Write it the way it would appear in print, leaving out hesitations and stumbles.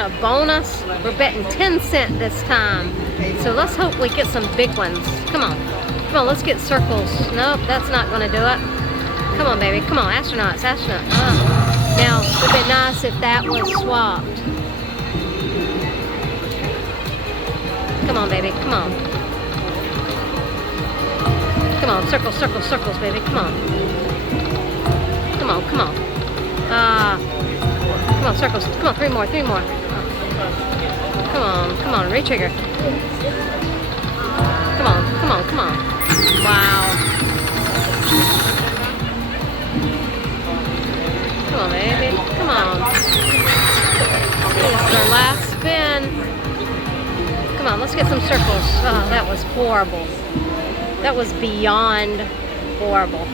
doing a bonus. We're betting 10 cents this time. So let's hope we get some big ones. Come on. Come on, let's get circles. Nope, that's not going to do it. Come on, baby. Come on, astronauts, astronauts. Now, it would be nice if that was swapped. Come on, baby. Come on. Come on, circles, circles, circles, baby. Come on. Come on, come on. Come on, circles. Come on, three more, three more. Come on, re-trigger. Come on, come on. Wow. Come on, baby. Come on. This is our last spin. Come on, let's get some circles. Oh, that was horrible. That was beyond horrible.